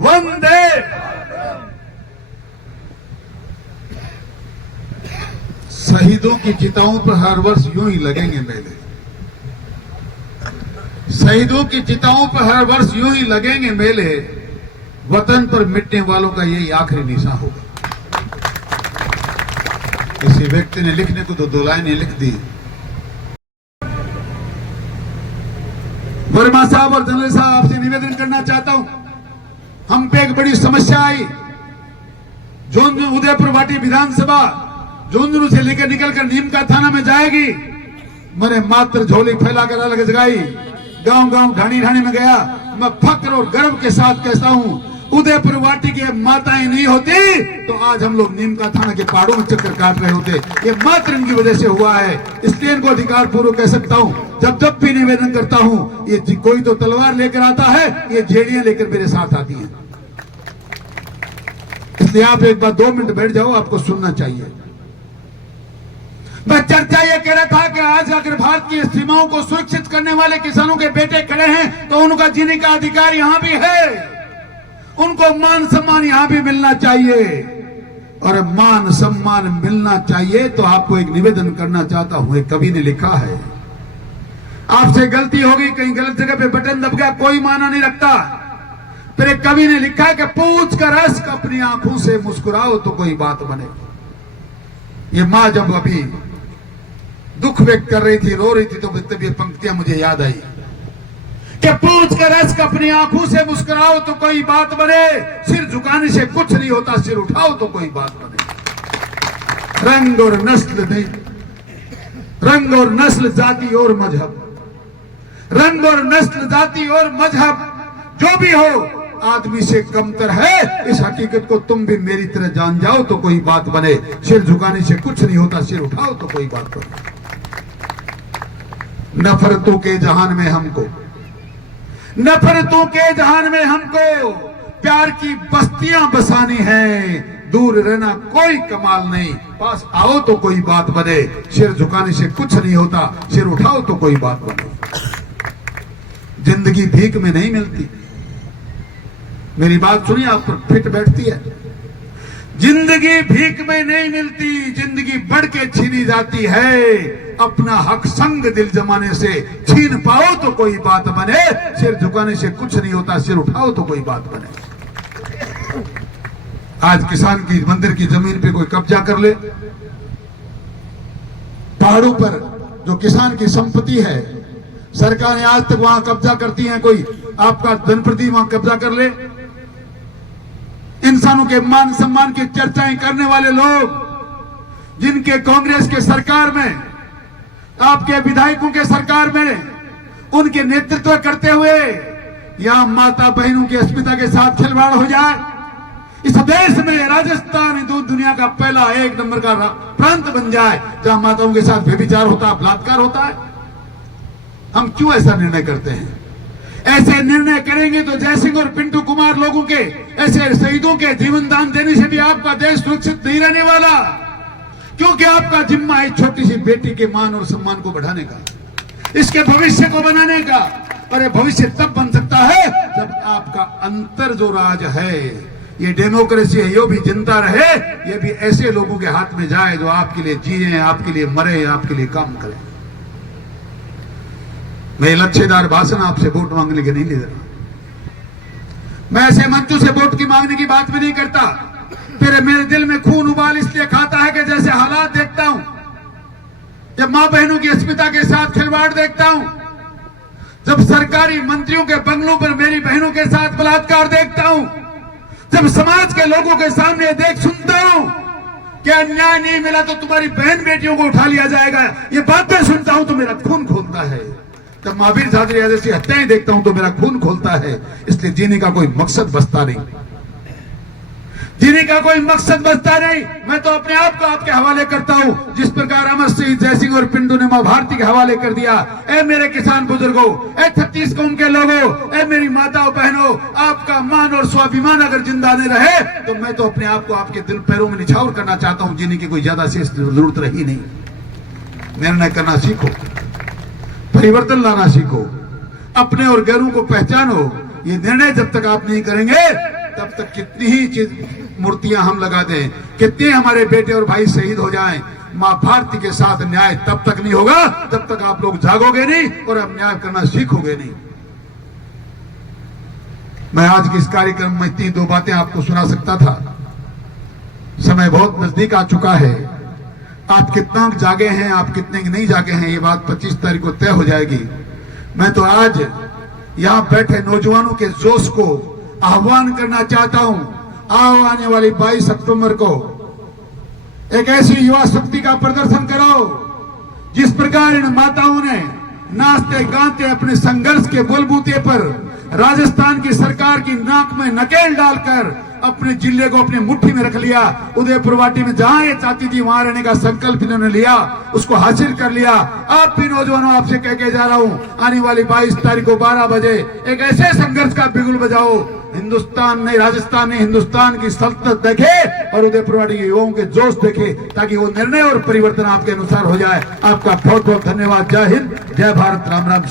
वंदे। शहीदों की चिताओं पर हर वर्ष यूं ही लगेंगे मेले। शहीदों की चिताओं पर हर वर्ष यूं ही लगेंगे मेले। वतन पर मिटने वालों का यही आखिरी निशा होगा। किसी व्यक्ति ने लिखने को तो दो लाइनें लिख दी। वर्मा साहब और जनरल साहब आपसे निवेदन करना चाहता हूं, हम पे एक बड़ी समस्या आई। झुंझुनू उदयपुर वाटी विधानसभा झुंझुनू से लेकर निकलकर नीम का थाना में जाएगी। मैंने मात्र झोली फैलाकर अलग जगाई, गांव गांव ढाणी ढाणी में गया। मैं फक्र और गर्व के साथ कहता हूं, उदयपुर वाटी की माताएं नहीं होती तो आज हम लोग नीम का थाना के पहाड़ों में चक्कर काट रहे होते। ये मात्र इनकी वजह से हुआ है, इसलिए इनको अधिकार पूर्वक कह सकता हूं। जब भी निवेदन करता हूं, ये कोई तो तलवार लेकर आता है, ये झेड़ियां लेकर मेरे साथ आती हैं। इसलिए आप एक बार 2 मिनट बैठ जाओ, आपको सुनना चाहिए। मैं चर्चा ये कह रहा था कि आज अगर भारत की सीमाओं को सुरक्षित करने वाले किसानों के बेटे खड़े हैं तो उनका जीने का अधिकार यहां भी है। उनको मान सम्मान यहां भी मिलना चाहिए, और मान सम्मान मिलना चाहिए तो आपको एक निवेदन करना चाहता हूं। एक कवि ने लिखा है, आपसे गलती होगी, कहीं गलत जगह पे बटन दब गया, कोई माना नहीं रखता। फिर एक कवि ने लिखा है कि पूछ कर अश्क अपनी आंखों से मुस्कुराओ तो कोई बात बने। ये मां जब अभी दुख व्यक्त कर रही थी, रो रही थी, तो तब ये पंक्तियां मुझे याद आई कि पूछ कर अश्क अपनी आंखों से मुस्कुराओ तो कोई बात बने, सिर झुकाने से कुछ नहीं होता, सिर उठाओ तो कोई बात बने। रंग और नस्ल नहीं, रंग और नस्ल, जाति और मजहब, रंग और नस्ल, जाति और मजहब जो भी हो, आदमी से कमतर है। इस हकीकत को तुम भी मेरी तरह जान जाओ तो कोई बात बने। सिर झुकाने से कुछ नहीं होता, सिर उठाओ तो कोई बात बने। नफरतों के जहान में हमको, नफरतों के जहान में हमको प्यार की बस्तियां बसानी है। दूर रहना कोई कमाल नहीं, पास आओ तो कोई बात बने। सिर झुकाने से कुछ नहीं होता, सिर उठाओ तो कोई बात बने। जिंदगी भीख में नहीं मिलती, मेरी बात सुनिए, आप पर फिट बैठती है। जिंदगी भीख में नहीं मिलती, जिंदगी बढ़ के छीनी जाती है। अपना हक संग दिल जमाने से छीन पाओ तो कोई बात बने। सिर झुकाने से कुछ नहीं होता, सिर उठाओ तो कोई बात बने। आज किसान की मंदिर की जमीन पे कोई कब्जा कर ले, पहाड़ों पर जो किसान की संपत्ति है, सरकारें आज तक वहां कब्जा करती हैं। कोई आपका जनप्रतिनिधि वहां कब्जा कर ले, इंसानों के मान सम्मान की चर्चाएं करने वाले लोग, जिनके कांग्रेस के सरकार में, आपके विधायकों के सरकार में, उनके नेतृत्व करते हुए यहां माता बहनों की अस्मिता के साथ खिलवाड़ हो जाए। इस देश में राजस्थान दुनिया का पहला 1 नंबर का प्रांत बन जाए जहां माताओं के साथ व्यभिचार होता है, बलात्कार होता है। हम क्यों ऐसा निर्णय करते हैं? ऐसे निर्णय करेंगे तो जयसिंह और पिंटू कुमार लोगों के, ऐसे शहीदों के जीवन दान देने से भी आपका देश सुरक्षित नहीं रहने वाला, क्योंकि आपका जिम्मा है छोटी सी बेटी के मान और सम्मान को बढ़ाने का, इसके भविष्य को बनाने का। और ये भविष्य तब बन सकता है जब आपका अंतर जो राज है, ये डेमोक्रेसी है, ये भी जनता रहे, ये भी ऐसे लोगों के हाथ में जाए जो आपके लिए जिए, आपके लिए मरे, आपके लिए काम करें। मैं लच्छेदार भाषण आपसे वोट मांगने के नहीं ले रहा, मैं ऐसे मंचों से वोट की मांगने की बात भी नहीं करता। फिर मेरे दिल में खून उबाल इसलिए खाता है कि जैसे हालात देखता हूं, जब मां बहनों की अस्मिता के साथ खिलवाड़ देखता हूं, जब सरकारी मंत्रियों के बंगलों पर मेरी बहनों के साथ बलात्कार देखता हूं, जब समाज के लोगों के सामने देख सुनता हूं कि अन्याय नहीं मिला तो तुम्हारी बहन बेटियों को उठा लिया जाएगा, ये बातें सुनता हूं तो मेरा खून खोलता है। जब महावीर झादरिया जैसी हत्याएं देखता हूं तो मेरा खून खोलता है। इसलिए जीने का कोई मकसद बचता नहीं, जीने का कोई मकसद बचता नहीं। मैं तो अपने आप को आपके हवाले करता हूं, जिस प्रकार अमर सिंह, जयसिंह और पिंटू ने मां भारती के हवाले कर दिया। ए मेरे किसान बुजुर्गों, ए 36 कौम के लोगों, ए मेरी माताओं बहनों, आपका मान और स्वाभिमान अगर जिंदा नहीं रहे तो मैं तो अपने आप को आपके दिल पैरों में निछावर करना चाहता हूं। जीने की कोई ज्यादा शेष जरूरत रही नहीं। निर्णय करना सीखो, परिवर्तन लाना सीखो, अपने और गैरों को पहचानो। ये निर्णय जब तक आप नहीं करेंगे तब तक कितनी ही मूर्तियां हम लगा दें, कितने हमारे बेटे और भाई शहीद हो जाएं, मां भारती के साथ न्याय तब तक नहीं होगा जब तक आप लोग जागोगे नहीं और अब न्याय करना सीखोगे नहीं। मैं आज के इस कार्यक्रम में 3-2 बातें आपको सुना सकता था, समय बहुत नजदीक आ चुका है। आप कितना जागे हैं, आप कितने नहीं जागे हैं, ये बात 25 तारीख को तय हो जाएगी। मैं तो आज यहां बैठे नौजवानों के जोश को आह्वान करना चाहता हूं। आओ, आने वाली 22 अक्टूबर को एक ऐसी युवा शक्ति का प्रदर्शन कराओ जिस प्रकार इन माताओं ने नाचते गाते अपने संघर्ष के बलबूते पर राजस्थान की सरकार की नाक में नकेल डालकर अपने जिले को अपनी मुट्ठी में रख लिया। उदयपुर वाटी में जहां ये चाहती थी वहां रहने का संकल्प इन्होंने लिया, उसको हासिल कर लिया। आप भी नौजवानों, आपसे कह के जा रहा हूं, आने वाली 22 तारीख को 12 बजे एक ऐसे संघर्ष का बिगुल बजाओ, हिंदुस्तान ने, राजस्थान ने हिंदुस्तान की सल्तनत देखे और उदयपुर वाटी के युवाओं के जोश देखे, ताकि वो निर्णय और परिवर्तन आपके अनुसार हो जाए। आपका बहुत बहुत धन्यवाद। जय हिंद, जय भारत, राम राम।